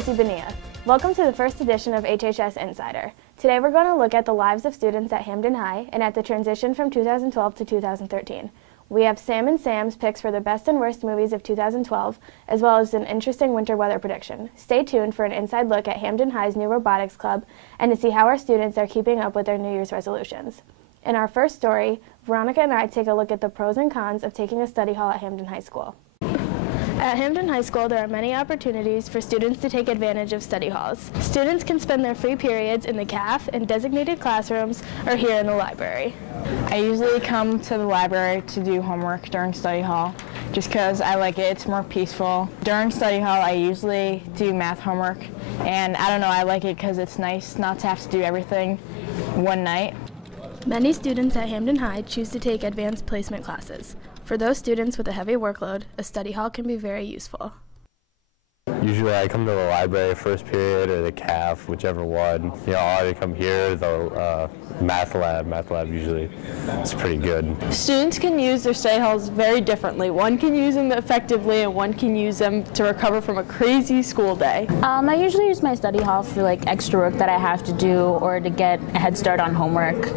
Lucy Bonilla. Welcome to the first edition of HHS Insider. Today we're going to look at the lives of students at Hamden High and at the transition from 2012 to 2013. We have Sam and Sam's picks for the best and worst movies of 2012, as well as an interesting winter weather prediction. Stay tuned for an inside look at Hamden High's new robotics club and to see how our students are keeping up with their New Year's resolutions. In our first story, Veronica and I take a look at the pros and cons of taking a study hall at Hamden High School. At Hamden High School, there are many opportunities for students to take advantage of study halls. Students can spend their free periods in the caf, in designated classrooms, or here in the library. I usually come to the library to do homework during study hall, just because I like it. It's more peaceful. During study hall, I usually do math homework, and I don't know, I like it because it's nice not to have to do everything one night. Many students at Hamden High choose to take advanced placement classes. For those students with a heavy workload, a study hall can be very useful. Usually I come to the library first period or the caf, whichever one. You know, I'll either come here or the math lab usually. It's pretty good. Students can use their study halls very differently. One can use them effectively and one can use them to recover from a crazy school day. I usually use my study hall for like extra work that I have to do or to get a head start on homework.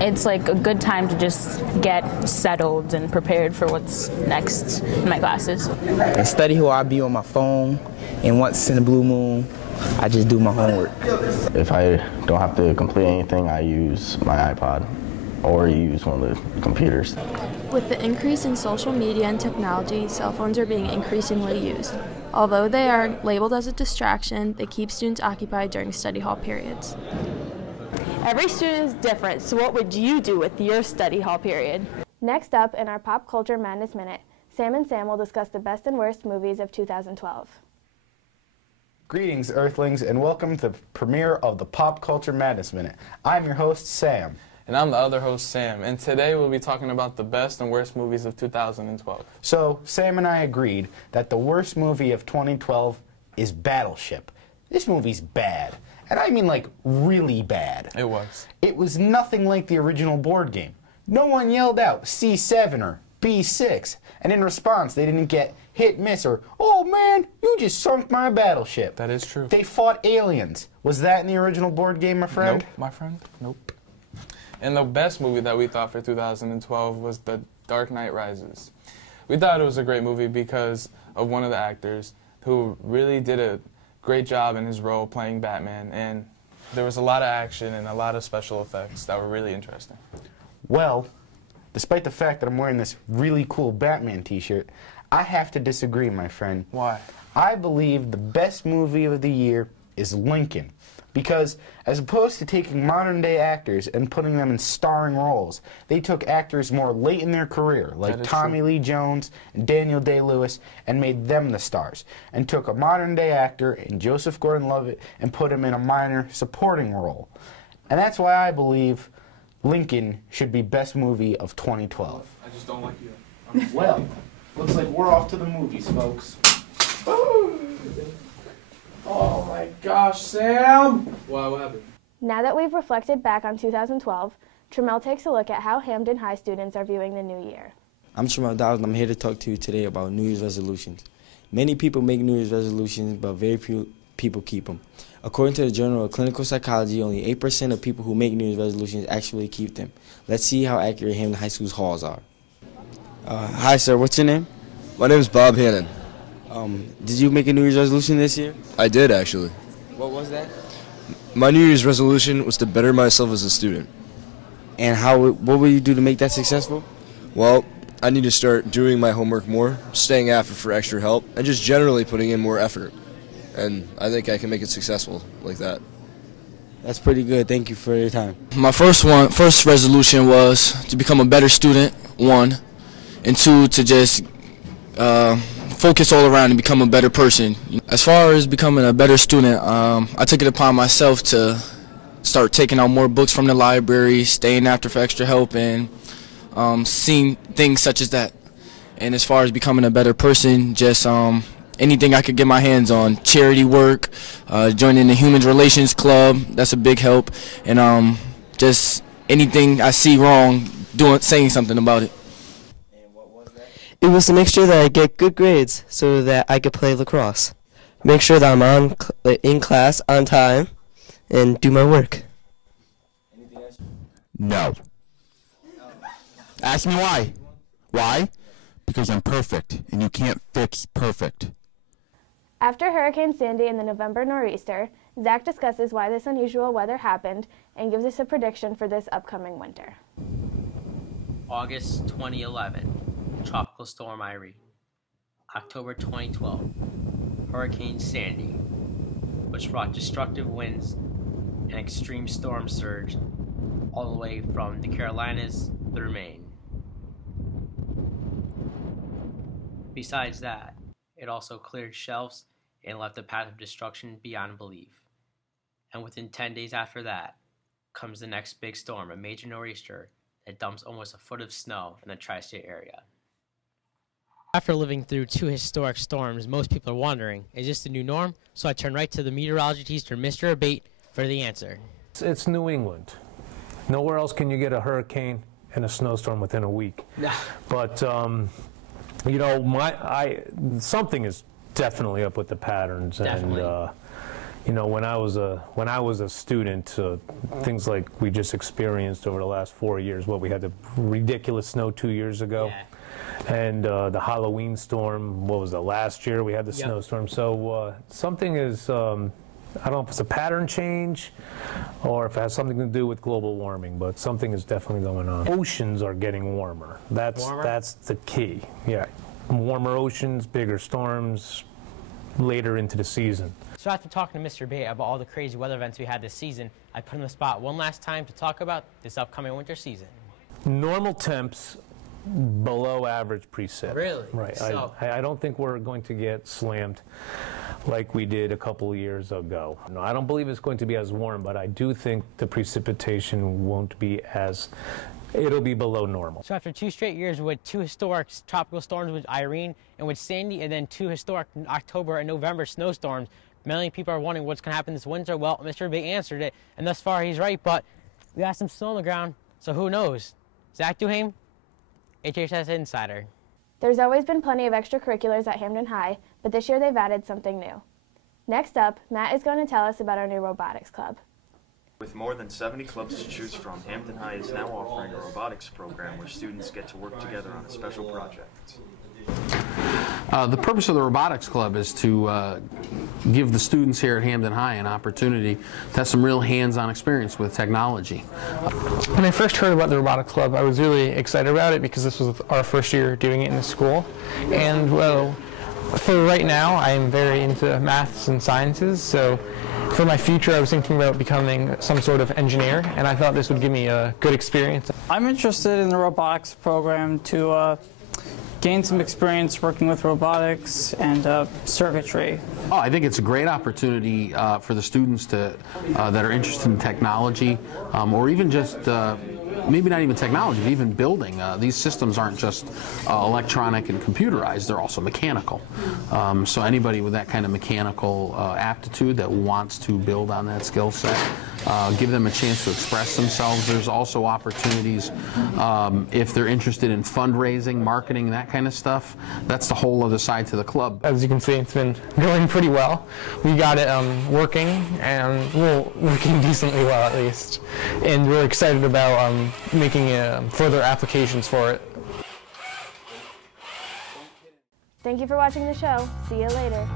It's like a good time to just get settled and prepared for what's next in my classes. In study hall, I'll be on my phone, and once in a blue moon, I just do my homework. If I don't have to complete anything, I use my iPod or use one of the computers. With the increase in social media and technology, cell phones are being increasingly used. Although they are labeled as a distraction, they keep students occupied during study hall periods. Every student is different, so what would you do with your study hall period? Next up, in our Pop Culture Madness Minute, Sam and Sam will discuss the best and worst movies of 2012. Greetings, Earthlings, and welcome to the premiere of the Pop Culture Madness Minute. I'm your host, Sam. And I'm the other host, Sam, and today we'll be talking about the best and worst movies of 2012. So, Sam and I agreed that the worst movie of 2012 is Battleship. This movie's bad, and I mean like really bad. It was. It was nothing like the original board game. No one yelled out C7 or B6, and in response they didn't get hit, miss, or, oh man, you just sunk my battleship. That is true. They fought aliens. Was that in the original board game, my friend? Nope, my friend, nope. And the best movie that we thought for 2012 was The Dark Knight Rises. We thought it was a great movie because of one of the actors who really did a great job in his role playing Batman, and there was a lot of action and a lot of special effects that were really interesting. Well, despite the fact that I'm wearing this really cool Batman t-shirt, I have to disagree, my friend. Why? I believe the best movie of the year is Lincoln. Because as opposed to taking modern-day actors and putting them in starring roles, they took actors more late in their career, like Tommy Lee Jones and Daniel Day-Lewis, and made them the stars, and took a modern-day actor in Joseph Gordon-Levitt and put him in a minor supporting role. And that's why I believe Lincoln should be best movie of 2012. I just don't like you. Well, looks like we're off to the movies, folks. Oh my gosh, Sam! Wow, what happened? Now that we've reflected back on 2012, Tramel takes a look at how Hamden High students are viewing the new year. I'm Tramel Dowd, and I'm here to talk to you today about New Year's resolutions. Many people make New Year's resolutions, but very few people keep them. According to the Journal of Clinical Psychology, only 8% of people who make New Year's resolutions actually keep them. Let's see how accurate Hamden High School's halls are. Hi, sir. What's your name? My name is Bob Hannon. Did you make a New Year's resolution this year? I did, actually. What was that? My New Year's resolution was to better myself as a student. And what will you do to make that successful? Well, I need to start doing my homework more, staying after for extra help, and just generally putting in more effort. And I think I can make it successful like that. That's pretty good. Thank you for your time. My first resolution was to become a better student, 1, and 2, to just focus all around and become a better person. As far as becoming a better student, I took it upon myself to start taking out more books from the library, staying after for extra help, and seeing things such as that. And as far as becoming a better person, just anything I could get my hands on, charity work, joining the Human Relations Club, that's a big help, and just anything I see wrong, saying something about it. It was to make sure that I get good grades so that I could play lacrosse. make sure that I'm in class on time and do my work. No. Ask me why. Why? Because I'm perfect, and you can't fix perfect. After Hurricane Sandy and the November nor'easter, Zach discusses why this unusual weather happened and gives us a prediction for this upcoming winter. August 2011, Tropical Storm Irene. October 2012, Hurricane Sandy, which brought destructive winds and extreme storm surge all the way from the Carolinas through Maine. Besides that, it also cleared shelves and left a path of destruction beyond belief. And within 10 days after that comes the next big storm, a major nor'easter that dumps almost a foot of snow in the tri-state area. After living through 2 historic storms, most people are wondering, is this the new norm? So I turn right to the meteorology teacher, Mr. Abate, for the answer. It's New England. Nowhere else can you get a hurricane and a snowstorm within a week. But you know, something is definitely up with the patterns. Definitely. And you know, when I was a student, things like we just experienced over the last 4 years. We had the ridiculous snow 2 years ago. Yeah. And the Halloween storm, what was it, last year? We had the snowstorm. So something is, I don't know if it's a pattern change or if it has something to do with global warming, but something is definitely going on. Oceans are getting warmer. That's the key. Yeah, warmer oceans, bigger storms later into the season. So after talking to Mr. Bay about all the crazy weather events we had this season, I put him on the spot one last time to talk about this upcoming winter season. Normal temps below average preset. Really? Right. So, I don't think we're going to get slammed like we did a couple of years ago. No, I don't believe it's going to be as warm, but I do think the precipitation won't be as, it'll be below normal. So after 2 straight years with 2 historic tropical storms with Irene and with Sandy, and then 2 historic October and November snowstorms, many people are wondering what's going to happen this winter. Well, Mr. Bay answered it, and thus far he's right, but we got some snow on the ground, so who knows? Zach Duhame, HHS Insider. There's always been plenty of extracurriculars at Hamden High, but this year they've added something new. Next up, Matt is going to tell us about our new robotics club. With more than 70 clubs to choose from, Hamden High is now offering a robotics program where students get to work together on a special project. The purpose of the Robotics Club is to give the students here at Hamden High an opportunity to have some real hands-on experience with technology. When I first heard about the Robotics Club, I was really excited about it because this was our first year doing it in the school. And well, for right now, I'm very into maths and sciences, so for my future, I was thinking about becoming some sort of engineer, and I thought this would give me a good experience. I'm interested in the robotics program to gain some experience working with robotics and circuitry. Oh, I think it's a great opportunity for the students that are interested in technology, or even just maybe not even technology, but even building. These systems aren't just electronic and computerized, they're also mechanical. So anybody with that kind of mechanical aptitude that wants to build on that skill set, give them a chance to express themselves. There's also opportunities if they're interested in fundraising, marketing, that kind of stuff. That's the whole other side to the club. As you can see, it's been going pretty well. We got it working, and well, working decently well at least. And we're excited about making further applications for it. Thank you for watching the show. See you later.